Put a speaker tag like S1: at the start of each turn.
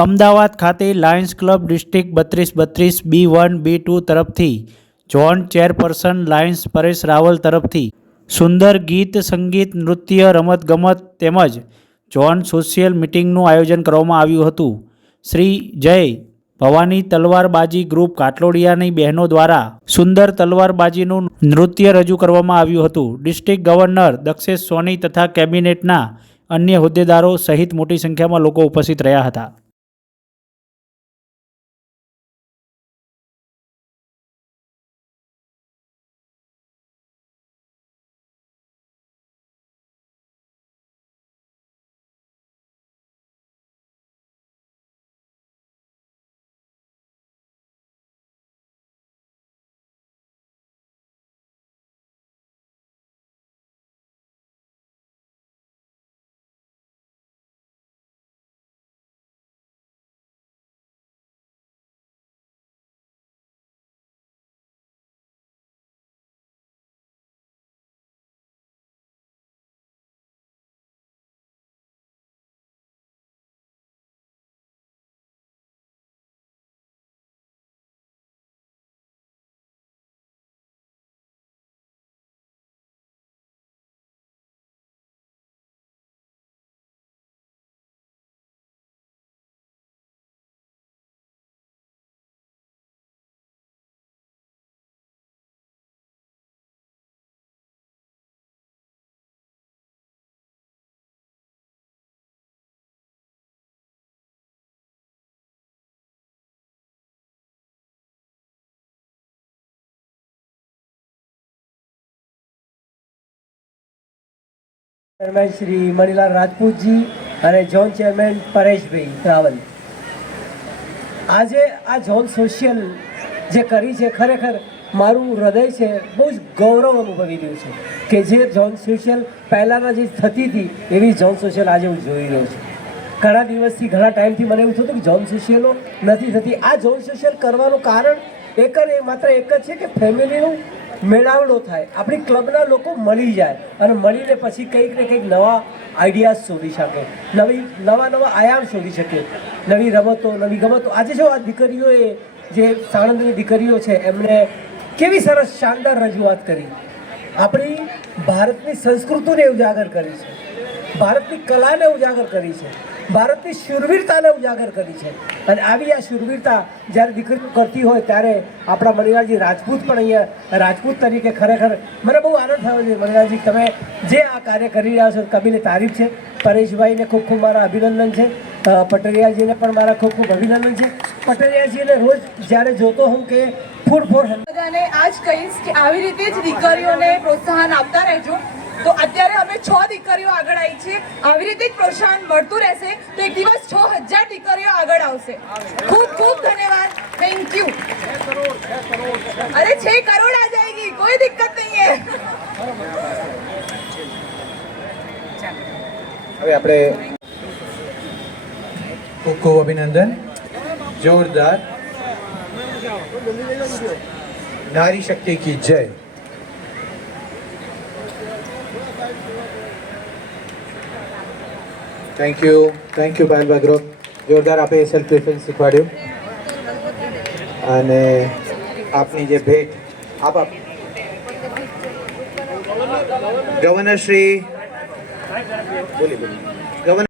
S1: અમદાવાદ ખાતે Lions club district બત્રીસ બત્રીસ બી વન બી ટુ તરફથી zone chairperson lions Paresh Rawal તરફથી સુંદર ગીત, સંગીત, નૃત્ય, રમતગમત તેમજ જોન સોશિયલ મિટિંગનું આયોજન કરવામાં આવ્યું હતું. શ્રી જય ભવાની તલવારબાજી ગ્રુપ કાટલોડિયાની બહેનો દ્વારા સુંદર તલવારબાજીનું નૃત્ય રજૂ કરવામાં આવ્યું હતું. ડિસ્ટ્રિક્ટ ગવર્નર દક્ષેશ સોની તથા કેબિનેટના અન્ય હોદ્દેદારો સહિત મોટી સંખ્યામાં લોકો ઉપસ્થિત રહ્યા હતા.
S2: ચેરમેન શ્રી મણિલાલ રાજપૂતજી અને ઝોન ચેરમેન પરેશભાઈ રાવલ. આજે આ ઝોન સોશિયલ જે કરી છે, ખરેખર મારું હૃદય છે, બહુ જ ગૌરવ અનુભવી રહ્યું છે કે જે ઝોન સોશિયલ પહેલાંના જે થતી હતી, એવી ઝોન સોશિયલ આજે હું જોઈ રહ્યો છું. ઘણા દિવસથી, ઘણા ટાઈમથી મને એવું થતું કે ઝોન સોશિયલો નથી થતી. આ ઝોન સોશિયલ કરવાનું કારણ એક જ એ માત્ર એક જ છે કે ફેમિલીનું મેળાવડો થાય. આપણી ક્લબના લોકો મળી જાય અને મળીને પછી કંઈક ને કંઈક નવા આઈડિયાઝ શોધી શકે. નવી, નવા નવા આયામ શોધી શકે. નવી રમતો, નવી ગમતો. આજે જો આ દીકરીઓએ જે સાણંદની દીકરીઓ છે એમણે કેવી સરસ શાનદાર રજૂઆત કરી. આપણી ભારતની સંસ્કૃતિને ઉજાગર કરી છે. ભારતની કલાને ઉજાગર કરી છે. ભારતની શૂરવીરતાને ઉજાગર કરી છે. અને આવી આ શૂરવીરતા જ્યારે દીકરીઓ કરતી હોય ત્યારે આપણા મણિલાલજી રાજપૂત પણ અહીંયા રાજપૂત તરીકે ખરેખર મને બહુ આનંદ થયો છે. મણિલાલજી, તમે જે આ કાર્ય કરી રહ્યા છો, કબીલે તારીફ છે. પરેશભાઈને ખૂબ ખૂબ મારા અભિનંદન છે. પટેલિયાજીને પણ મારા ખૂબ ખૂબ અભિનંદન છે. પટરિયાજીને રોજ જ્યારે જોતો હું કે ફૂડ ફોર
S3: બધાને આ જ કહીશ કે આવી રીતે જ દીકરીઓને પ્રોત્સાહન આપતા રહેજો. તો અત્યારે અમે છ દીકરીઓ આગળ આવી છે આવી રીતે જ પ્રોત્સાહન મળતું રહેશે તો એક દિવસ છ હજાર દીકરીઓ આગળ આવશે. ખૂબ ખૂબ ધન્યવાદ. થેન્ક યુ અરે છ, કરોડ આ જાયગી. કોઈ દિક્કત નહીં હે.
S4: હવે આપણે ખૂબ ખૂબ અભિનંદન. જોરદાર. નારી શક્તિ કી જય. થેન્ક યુ થેન્ક યુ ભાઈ ગ્રુપ જોરદાર આપે સેલ્ફ ડિફેન્સ શીખવાડ્યું. અને આપની જે ભેટ આપ. ગવર્નર શ્રી, બોલી બોલી. ગવર્નર